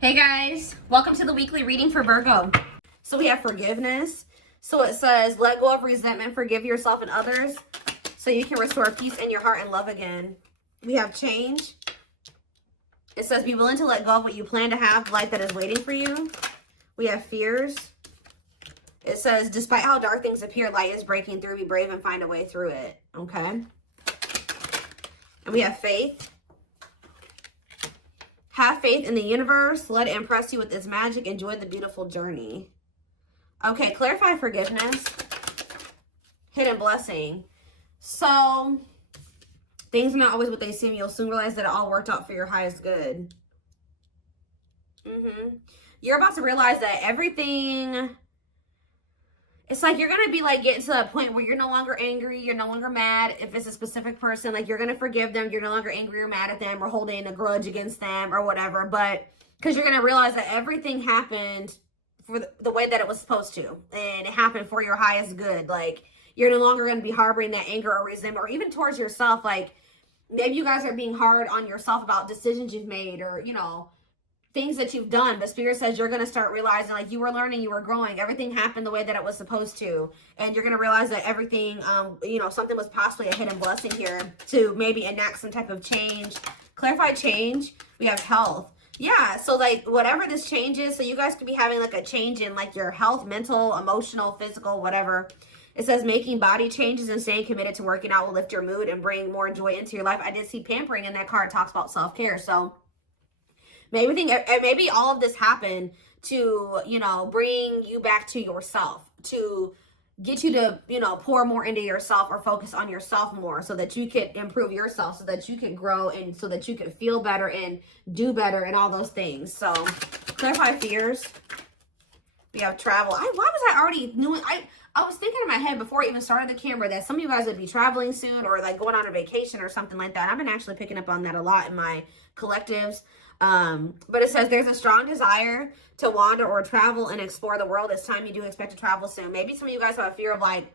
Hey guys, welcome to the weekly reading for Virgo. So we have forgiveness. So it says, let go of resentment, forgive yourself and others so you can restore peace in your heart and love again. We have change. It says, be willing to let go of what you plan to have, life that is waiting for you. We have fears. It says, despite how dark things appear, light is breaking through. Be brave and find a way through it. Okay. And we have faith. Have faith in the universe. Let it impress you with its magic. Enjoy the beautiful journey. Okay, clarify forgiveness. Hidden blessing. So, things are not always what they seem. You'll soon realize that it all worked out for your highest good. You're about to realize that everything... It's like you're going to be like getting to a point where you're no longer angry. You're no longer mad. If it's a specific person, like you're going to forgive them. You're no longer angry or mad at them or holding a grudge against them or whatever. But because you're going to realize that everything happened for the way that it was supposed to. And it happened for your highest good. Like you're no longer going to be harboring that anger or resentment or even towards yourself. Like maybe you guys are being hard on yourself about decisions you've made or, you know, things that you've done, but Spirit says you're going to start realizing like you were learning, you were growing, everything happened the way that it was supposed to, and you're going to realize that everything, you know, something was possibly a hidden blessing here to maybe enact some type of change. Clarify change. We have health. Yeah, so like whatever this change is, so you guys could be having like a change in like your health, mental, emotional, physical, whatever. It says making body changes and staying committed to working out will lift your mood and bring more joy into your life. I did see pampering in that card. It talks about self-care, so maybe all of this happened to, you know, bring you back to yourself, to get you to, you know, pour more into yourself or focus on yourself more so that you can improve yourself, so that you can grow and so that you can feel better and do better and all those things. So clarify fears. We have travel. Why was I already doing? I was thinking in my head before I even started the camera that some of you guys would be traveling soon or like going on a vacation or something like that. I've been actually picking up on that a lot in my collectives. But it says there's a strong desire to wander or travel and explore the world. It's time you do expect to travel soon. Maybe some of you guys have a fear of like,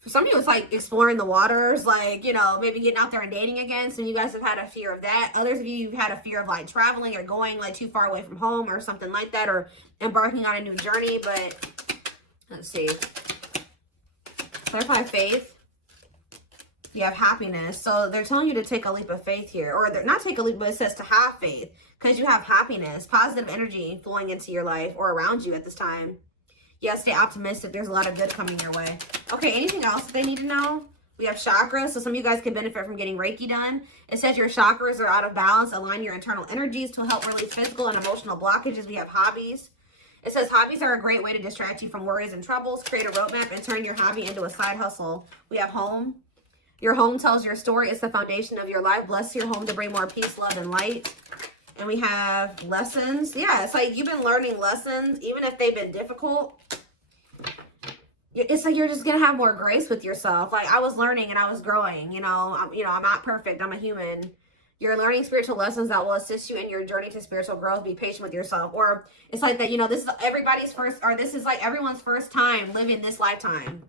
for some of you it's like exploring the waters, like, you know, maybe getting out there and dating again. Some of you guys have had a fear of that. Others of you have had a fear of like traveling or going like too far away from home or something like that, or embarking on a new journey. But let's see. Clarify faith. You have happiness. So they're telling you to take a leap of faith here, or they're not take a leap, but it says to have faith because you have happiness, positive energy flowing into your life or around you at this time. Yeah, stay optimistic. There's a lot of good coming your way. Okay, anything else that they need to know? We have chakras. So some of you guys can benefit from getting Reiki done. It says your chakras are out of balance. Align your internal energies to help release physical and emotional blockages. We have hobbies. It says hobbies are a great way to distract you from worries and troubles. Create a roadmap and turn your hobby into a side hustle. We have home. Your home tells your story. It's the foundation of your life. Bless your home to bring more peace, love, and light. And we have lessons. Yeah, it's like you've been learning lessons, even if they've been difficult. It's like you're just going to have more grace with yourself. Like I was learning and I was growing. You know, I'm not perfect. I'm a human. You're learning spiritual lessons that will assist you in your journey to spiritual growth. Be patient with yourself. Or it's like that, you know, this is everybody's first, or this is like everyone's first time living this lifetime.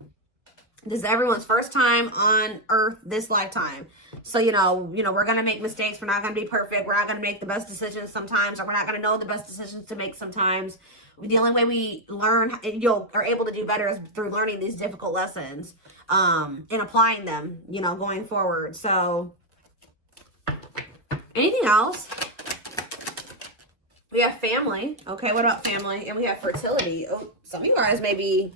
This is everyone's first time on earth this lifetime. So, you know, we're going to make mistakes. We're not going to be perfect. We're not going to make the best decisions sometimes, or we're not going to know the best decisions to make sometimes. The only way we learn and are able to do better is through learning these difficult lessons and applying them, you know, going forward. So anything else? We have family. Okay, what about family? And we have fertility. Oh, some of you guys may be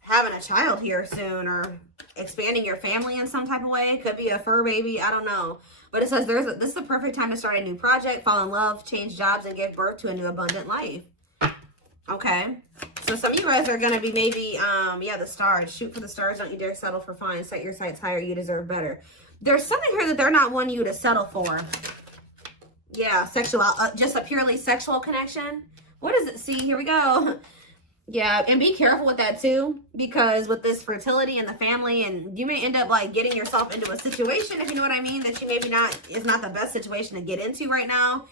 having a child here soon or expanding your family in some type of way. It could be a fur baby. I don't know. But it says this is the perfect time to start a new project, fall in love, change jobs, and give birth to a new abundant life. Okay. So some of you guys are going to be maybe, yeah, the stars. Shoot for the stars. Don't you dare settle for fine. Set your sights higher. You deserve better. There's something here that they're not wanting you to settle for. Yeah, sexual, just a purely sexual connection. What does it see? Here we go. Yeah, and be careful with that too, because with this fertility and the family, and you may end up like getting yourself into a situation, if you know what I mean, that you maybe is not the best situation to get into right now.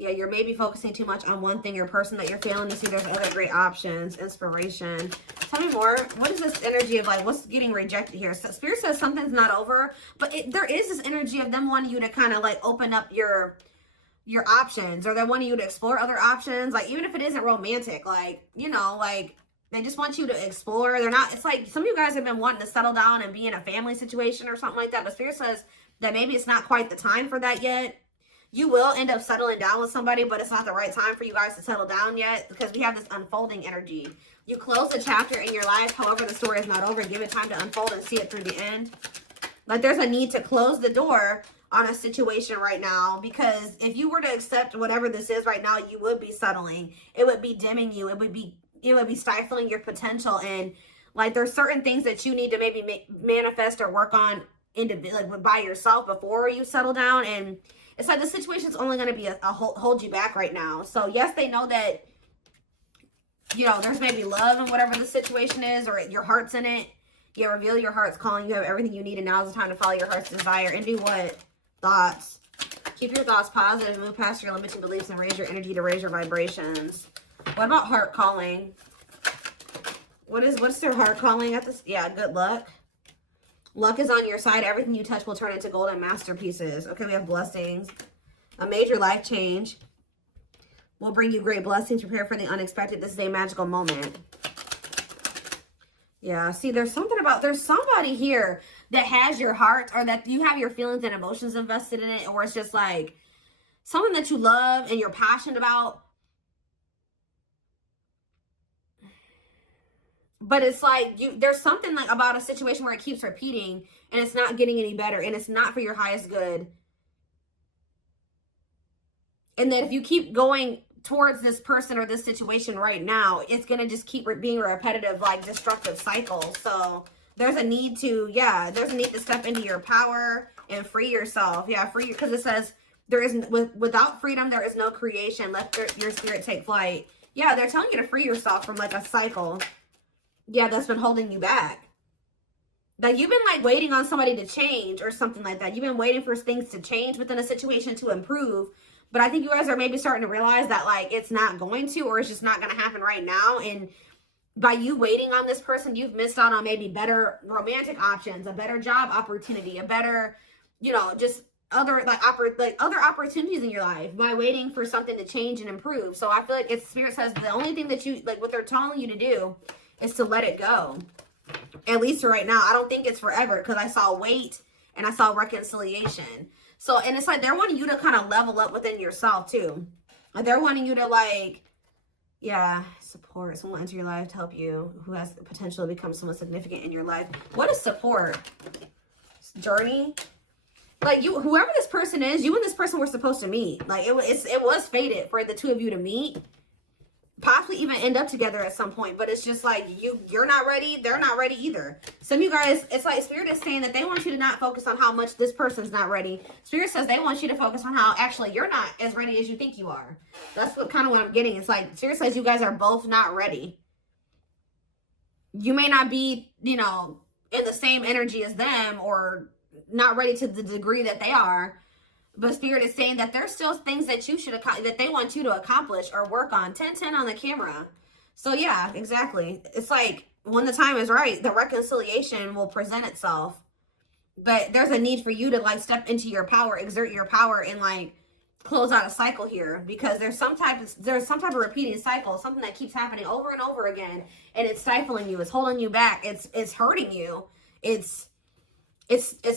Yeah, you're maybe focusing too much on one thing or person that you're failing to see there's other great options. Inspiration. Tell me more. What is this energy of like, what's getting rejected here? So Spirit says something's not over, but there is this energy of them wanting you to kind of like open up your options, or they're wanting you to explore other options. Like, even if it isn't romantic, like, you know, like, they just want you to explore. They're not, it's like some of you guys have been wanting to settle down and be in a family situation or something like that, but Spirit says that maybe it's not quite the time for that yet. You will end up settling down with somebody, but it's not the right time for you guys to settle down yet, because we have this unfolding energy. You close a chapter in your life, however, the story is not over. Give it time to unfold and see it through the end. Like, there's a need to close the door on a situation right now, because if you were to accept whatever this is right now, you would be settling. It would be dimming you. It would be stifling your potential. And like, there's certain things that you need to maybe manifest or work on like by yourself before you settle down. And it's like the situation's only going to be a hold you back right now. So yes, they know that, you know, there's maybe love in whatever the situation is, or your heart's in it. Yeah, reveal your heart's calling. You have everything you need, and now is the time to follow your heart's desire. And do what? Thoughts. Keep your thoughts positive, move past your limiting beliefs, and raise your energy to raise your vibrations. What about heart calling? What's their heart calling at this? Yeah, good luck. Luck is on your side. Everything you touch will turn into golden masterpieces. Okay, we have blessings. A major life change will bring you great blessings. Prepare for the unexpected. This is a magical moment. Yeah, see, there's somebody here that has your heart, or that you have your feelings and emotions invested in it, or it's just like something that you love and you're passionate about. But it's like there's something like about a situation where it keeps repeating and it's not getting any better, and it's not for your highest good. And that if you keep going towards this person or this situation right now, it's going to just keep being a repetitive, like, destructive cycle. So there's a need to, step into your power and free yourself. Yeah, free, because it says without freedom, there is no creation. Let your spirit take flight. Yeah, they're telling you to free yourself from like a cycle. Yeah, that's been holding you back. Like, you've been like waiting on somebody to change or something like that. You've been waiting for things to change within a situation to improve. But I think you guys are maybe starting to realize that like it's not going to, or it's just not going to happen right now. And by you waiting on this person, you've missed out on maybe better romantic options, a better job opportunity, a better, you know, just other other opportunities in your life by waiting for something to change and improve. So I feel like it's Spirit says the only thing that you like, what they're telling you to do is to let it go. At least for right now. I don't think it's forever, because I saw wait and I saw reconciliation. So, and it's like they're wanting you to kind of level up within yourself too. Like, they're wanting you to like, yeah, support someone into your life to help you who has the potential to become someone significant in your life. What is support? Journey? Like, whoever this person is, you and this person were supposed to meet. Like, it was fated for the two of you to meet. Possibly even end up together at some point, but it's just like you're not ready, they're not ready either. Some of you guys, it's like Spirit is saying that they want you to not focus on how much this person's not ready. Spirit says they want you to focus on how actually you're not as ready as you think you are. That's what I'm getting. It's like Spirit says you guys are both not ready. You may not be, you know, in the same energy as them, or not ready to the degree that they are. But Spirit is saying that there's still things that you should that they want you to accomplish or work on. 10-10 on the camera. So yeah, exactly. It's like when the time is right, the reconciliation will present itself. But there's a need for you to like step into your power, exert your power, and like close out a cycle here, because there's some type of repeating cycle, something that keeps happening over and over again, and it's stifling you, it's holding you back, it's hurting you, it's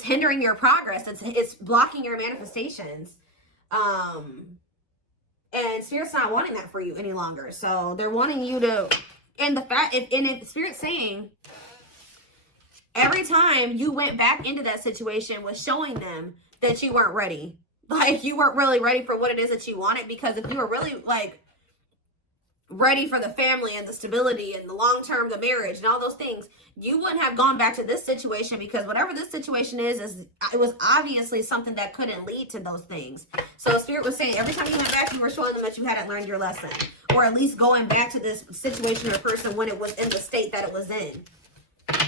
hindering your progress. It's blocking your manifestations. And Spirit's not wanting that for you any longer. So they're wanting you to, and if Spirit's saying every time you went back into that situation was showing them that you weren't ready. Like, you weren't really ready for what it is that you wanted, because if you were really like ready for the family and the stability and the long-term, the marriage and all those things, you wouldn't have gone back to this situation, because whatever this situation is it was obviously something that couldn't lead to those things. So Spirit was saying every time you went back, you were showing them that you hadn't learned your lesson, or at least going back to this situation or person when it was in the state that it was in,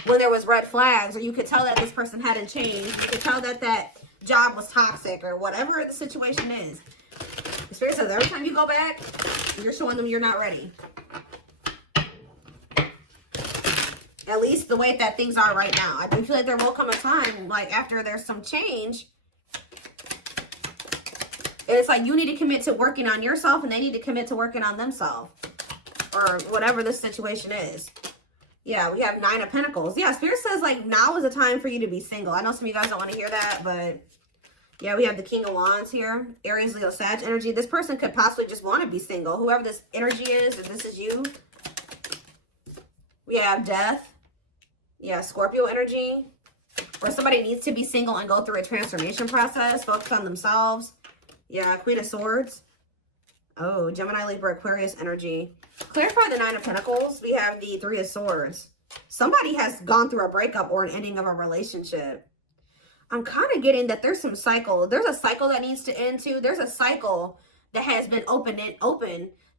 when there was red flags, or you could tell that this person hadn't changed, you could tell that that job was toxic, or whatever the situation is. Spirit says every time you go back, you're showing them you're not ready. At least the way that things are right now. I do feel like there will come a time, like after there's some change, and it's like you need to commit to working on yourself and they need to commit to working on themselves. Or whatever this situation is. Yeah, we have 9 of Pentacles. Yeah, Spirit says like now is the time for you to be single. I know some of you guys don't want to hear that, but yeah, we have the King of Wands here. Aries, Leo, Sag energy. This person could possibly just want to be single. Whoever this energy is, if this is you. We have Death. Yeah, Scorpio energy. Or somebody needs to be single and go through a transformation process. Focus on themselves. Yeah, Queen of Swords. Oh, Gemini, Libra, Aquarius energy. Clarify the 9 of Pentacles. We have the 3 of Swords. Somebody has gone through a breakup or an ending of a relationship. I'm kind of getting that there's some cycle. There's a cycle that needs to end too. There's a cycle that has been open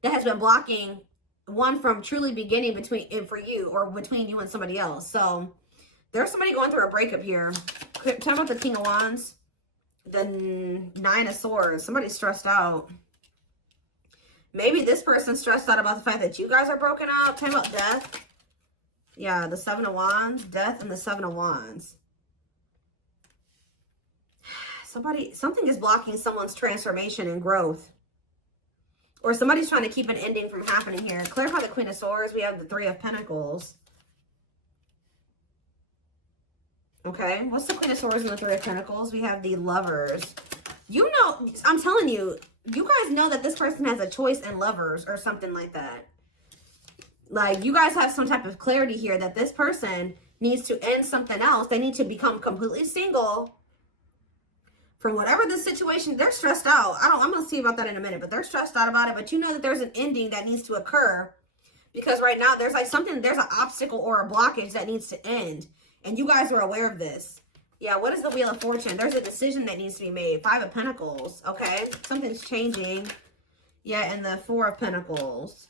that has been blocking one from truly beginning for you or between you and somebody else. So there's somebody going through a breakup here. Talk about the King of Wands, the 9 of Swords. Somebody's stressed out. Maybe this person's stressed out about the fact that you guys are broken up. Talk about Death. Yeah, the 7 of Wands, Death, and the 7 of Wands. Something is blocking someone's transformation and growth. Or somebody's trying to keep an ending from happening here. Clarify the Queen of Swords. We have the 3 of Pentacles. Okay, what's the Queen of Swords and the 3 of Pentacles? We have the Lovers. You know, I'm telling you, you guys know that this person has a choice in Lovers or something like that. Like, you guys have some type of clarity here that this person needs to end something else. They need to become completely single. From whatever the situation, they're stressed out. I'm going to see about that in a minute, but they're stressed out about it. But you know that there's an ending that needs to occur because right now there's like there's an obstacle or a blockage that needs to end. And you guys are aware of this. Yeah, what is the Wheel of Fortune? There's a decision that needs to be made. 5 of Pentacles, okay? Something's changing. Yeah, and the 4 of Pentacles.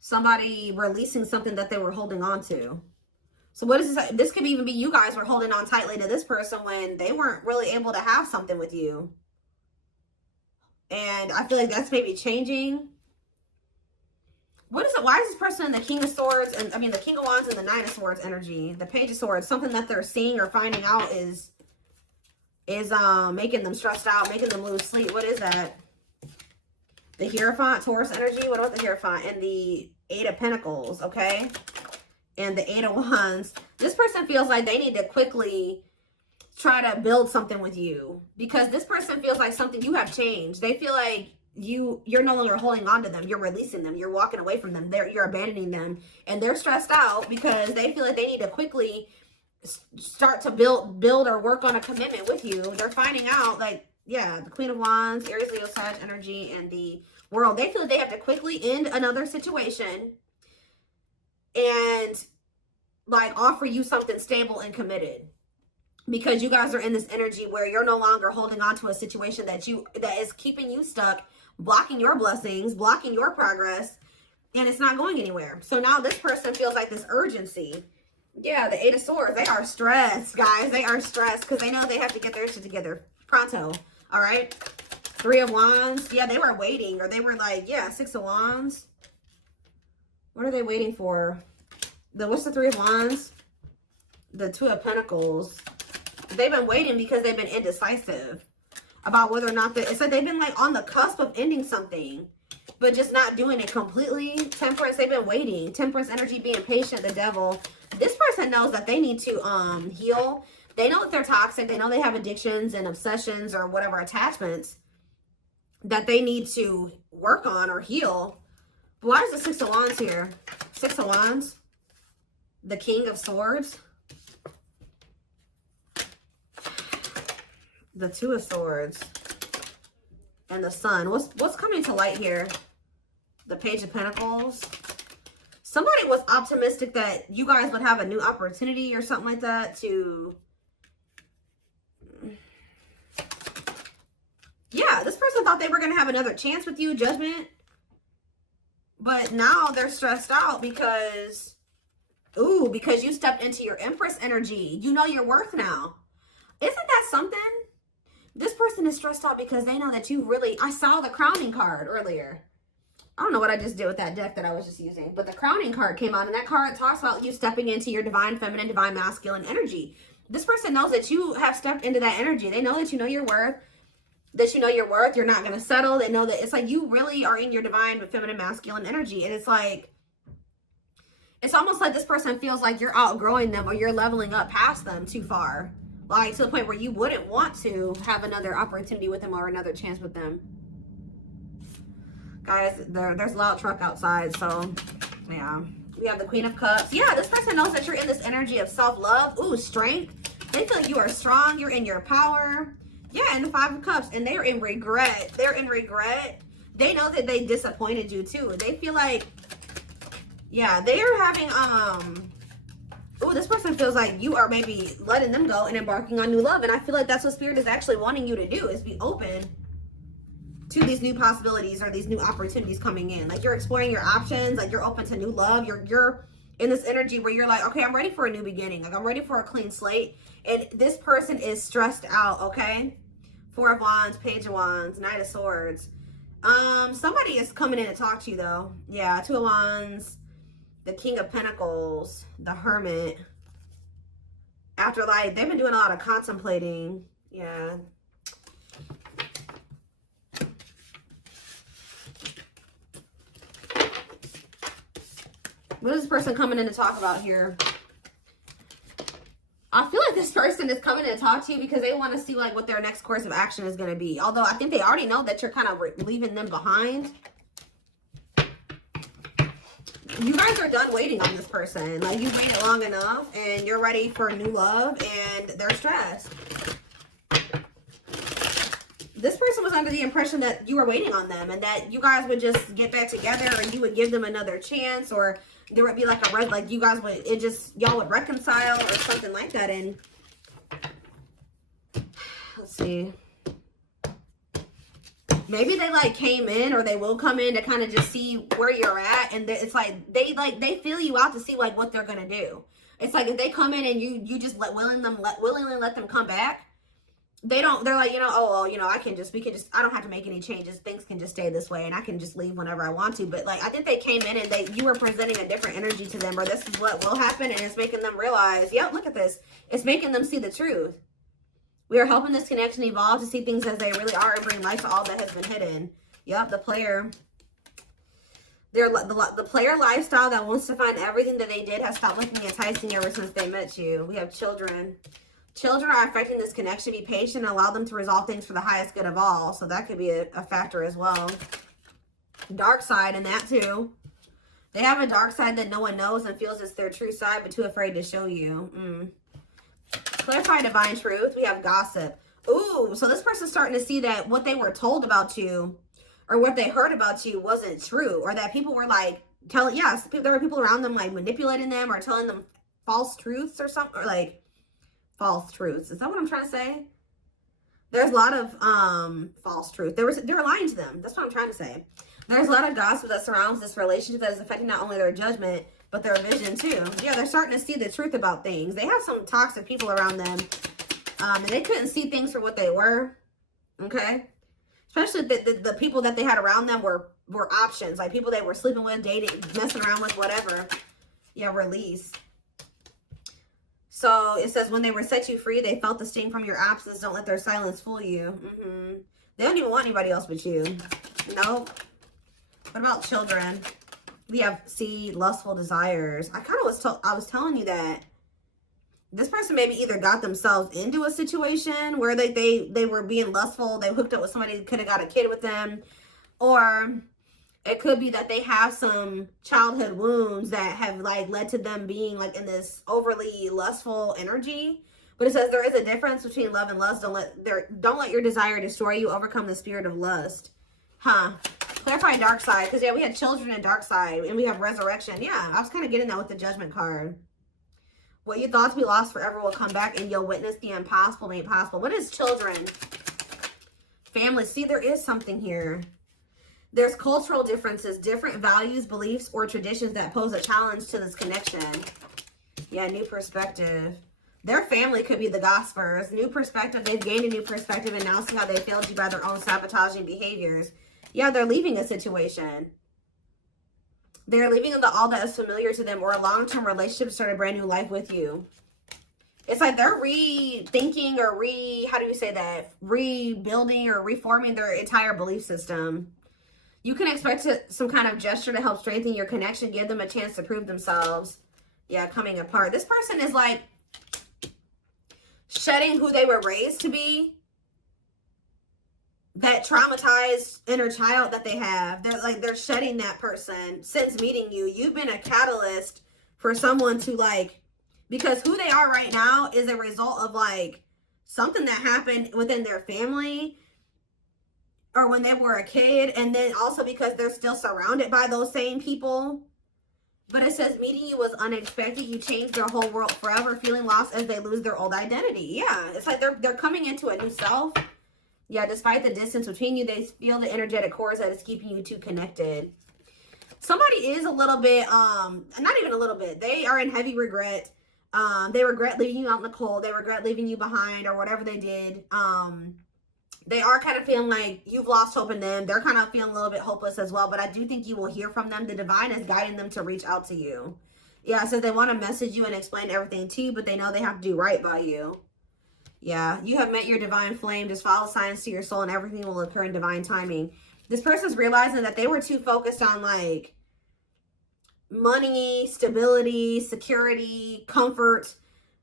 Somebody releasing something that they were holding on to. So what is this? This could even be you guys were holding on tightly to this person when they weren't really able to have something with you. And I feel like that's maybe changing. What is it? Why is this person in the King of Swords and the King of Wands and the 9 of Swords energy? The Page of Swords, something that they're seeing or finding out is making them stressed out, making them lose sleep. What is that? The Hierophant, Taurus energy. What about the Hierophant? And the 8 of Pentacles, okay? And the 8 of Wands. This person feels like they need to quickly try to build something with you because this person feels like you have changed. They feel like you're no longer holding on to them. You're releasing them. You're walking away from them. You're abandoning them. And they're stressed out because they feel like they need to quickly start to build or work on a commitment with you. They're finding out, like, yeah, the Queen of Wands, Aries, Leo, Sag energy, and the World. They feel like they have to quickly end another situation and like offer you something stable and committed. Because you guys are in this energy where you're no longer holding on to a situation that is keeping you stuck, blocking your blessings, blocking your progress, and it's not going anywhere. So now this person feels like this urgency. Yeah, the 8 of Swords. They are stressed, guys. They are stressed because they know they have to get their shit together pronto. All right. 3 of Wands. Yeah, they were waiting, or they were like, yeah, 6 of Wands. What are they waiting for? What's the 3 of Wands? The 2 of Pentacles. They've been waiting because they've been indecisive about whether or not it's like they've been like on the cusp of ending something, but just not doing it completely. Temperance, they've been waiting. Temperance energy, being patient, the Devil. This person knows that they need to heal. They know that they're toxic. They know they have addictions and obsessions or whatever attachments that they need to work on or heal. But why is the 6 of Wands here? 6 of Wands. The King of Swords. The 2 of Swords. And the Sun. What's coming to light here? The Page of Pentacles. Somebody was optimistic that you guys would have a new opportunity or something like that to... Yeah, this person thought they were going to have another chance with you, Judgment. But now they're stressed out because... Ooh, because you stepped into your Empress energy. You know your worth now. Isn't that something? This person person is stressed out because they know that you really, I saw the crowning card earlier. I don't know what I just did with that deck that I was just using, but the crowning card came out, and that card talks about you stepping into your divine feminine, divine masculine energy. This person knows that you have stepped into that energy. They know that you know your worth, you're not going to settle. They know that it's like you really are in your divine feminine, masculine energy. And it's like, it's almost like this person feels like you're outgrowing them or you're leveling up past them too far. Like to the point where you wouldn't want to have another opportunity with them or another chance with them. Guys, there's a loud truck outside, so yeah. We have the Queen of Cups. Yeah, this person knows that you're in this energy of self-love. Ooh, strength. They feel like you are strong. You're in your power. Yeah, and the Five of Cups. And they're in regret. They're in regret. They know that they disappointed you too. They feel like, yeah, they are having, ooh, this person feels like you are maybe letting them go and embarking on new love. And I feel like that's what Spirit is actually wanting you to do, is be open to these new possibilities or these new opportunities coming in. Like you're exploring your options, like you're open to new love. You're in this energy where you're like, okay, I'm ready for a new beginning. Like I'm ready for a clean slate. And this person is stressed out, okay? Four of Wands, Page of Wands, Knight of Swords. Somebody is coming in to talk to you though. Yeah, Two of Wands, the King of Pentacles, the Hermit. After like, they've been doing a lot of contemplating. Yeah. What is this person coming in to talk about here? I feel like this person is coming in to talk to you because they want to see like what their next course of action is going to be. Although I think they already know that you're kind of leaving them behind. You guys are done waiting on this person. Like you waited long enough and you're ready for new love and they're stressed. This person was under the impression that you were waiting on them and that you guys would just get back together or you would give them another chance, or there would be like a like you guys would, y'all would reconcile or something like that. And let's see, maybe they like came in, or they will come in to kind of just see where you're at. And it's like they feel you out to see like what they're gonna do. It's like if they come in and you just willingly let them come back. They're like, you know, oh, well, you know, I don't have to make any changes. Things can just stay this way and I can just leave whenever I want to. But like, I think they came in and you were presenting a different energy to them, or this is what will happen. And it's making them realize, yep, look at this. It's making them see the truth. We are helping this connection evolve to see things as they really are and bring light to all that has been hidden. Yep, the player. The player lifestyle that wants to find everything that they did has stopped looking enticing ever since they met you. We have children. Children are affecting this connection. Be patient and allow them to resolve things for the highest good of all. So that could be a factor as well. Dark side in that too. They have a dark side that no one knows and feels it's their true side, but too afraid to show you. Clarify divine truth. We have gossip. Ooh, so this person's starting to see that what they were told about you or what they heard about you wasn't true, or that people were like there were people around them like manipulating them or telling them false truths or something, or like false truths. Is that what I'm trying to say? There's a lot of false truth. They're lying to them. That's what I'm trying to say. There's a lot of gossip that surrounds this relationship that is affecting not only their judgment, but their vision too. Yeah, they're starting to see the truth about things. They have some toxic people around them. And they couldn't see things for what they were. Okay? Especially the people that they had around them were options. Like people they were sleeping with, dating, messing around with, whatever. Yeah, release. So it says, when they were set you free, they felt the sting from your absence. Don't let their silence fool you. They don't even want anybody else but you. Nope. What about children? We have lustful desires. I was telling you that this person maybe either got themselves into a situation where they were being lustful. They hooked up with somebody who could have got a kid with them. Or it could be that they have some childhood wounds that have like led to them being like in this overly lustful energy. But it says there is a difference between love and lust. Don't let your desire destroy you. Overcome the spirit of lust. Clarify dark side. Because yeah, we had children and dark side, and we have resurrection. Yeah, I was kind of getting that with the judgment card. What you thought to be lost forever will come back, and you'll witness the impossible made possible. What is children? Family. See, there is something here. There's cultural differences, different values, beliefs, or traditions that pose a challenge to this connection. Yeah, new perspective. Their family could be the gossipers. New perspective. They've gained a new perspective and now see how they failed you by their own sabotaging behaviors. Yeah, they're leaving a situation. They're leaving all that is familiar to them, or a long-term relationship to start a brand new life with you. It's like they're rethinking or how do you say that? Rebuilding or reforming their entire belief system. You can expect some kind of gesture to help strengthen your connection, give them a chance to prove themselves. Yeah, coming apart. This person is like shedding who they were raised to be. That traumatized inner child that they have. They're shedding that person since meeting you. You've been a catalyst for someone to like, because who they are right now is a result of like something that happened within their family or when they were a kid. And then also because they're still surrounded by those same people. But it says meeting you was unexpected. You changed their whole world forever, feeling lost as they lose their old identity. Yeah, it's like they're coming into a new self. Yeah, despite the distance between you, they feel the energetic cords that is keeping you two connected. Somebody is a little bit, not even a little bit. They are in heavy regret. They regret leaving you out in the cold. They regret leaving you behind or whatever they did. They are kind of feeling like you've lost hope in them. They're kind of feeling a little bit hopeless as well. But I do think you will hear from them. The divine is guiding them to reach out to you. Yeah, so they want to message you and explain everything to you, but they know they have to do right by you. Yeah, you have met your divine flame. Just follow signs to your soul and everything will occur in divine timing. This person's realizing that they were too focused on like money, stability, security, comfort,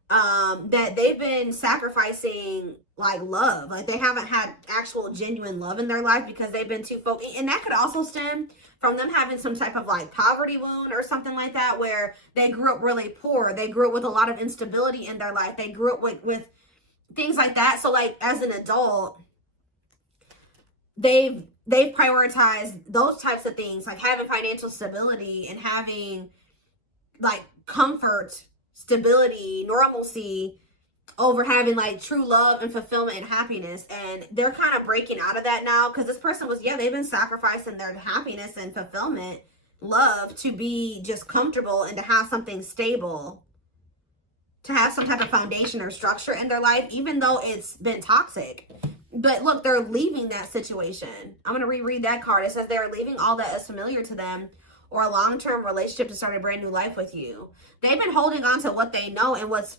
that they've been sacrificing like love. Like they haven't had actual genuine love in their life because they've been too focused. And that could also stem from them having some type of like poverty wound or something like that, where they grew up really poor. They grew up with a lot of instability in their life. They grew up with things like that. So like as an adult, they've prioritized those types of things, like having financial stability and having like comfort, stability, normalcy over having like true love and fulfillment and happiness. And they're kind of breaking out of that now because this person was, yeah, they've been sacrificing their happiness and fulfillment, love, to be just comfortable and to have something stable, to have some type of foundation or structure in their life, even though it's been toxic. But look, they're leaving that situation. I'm going to reread that card. It says they're leaving all that is familiar to them or a long-term relationship to start a brand new life with you. They've been holding on to what they know and what's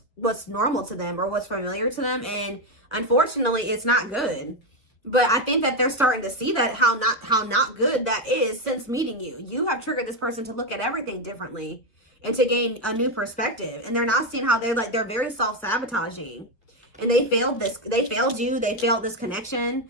normal to them or what's familiar to them. And unfortunately, it's not good. But I think that they're starting to see that how not good that is since meeting you. You have triggered this person to look at everything differently and to gain a new perspective. And they're not seeing how they're very self-sabotaging. And they failed you. They failed this connection.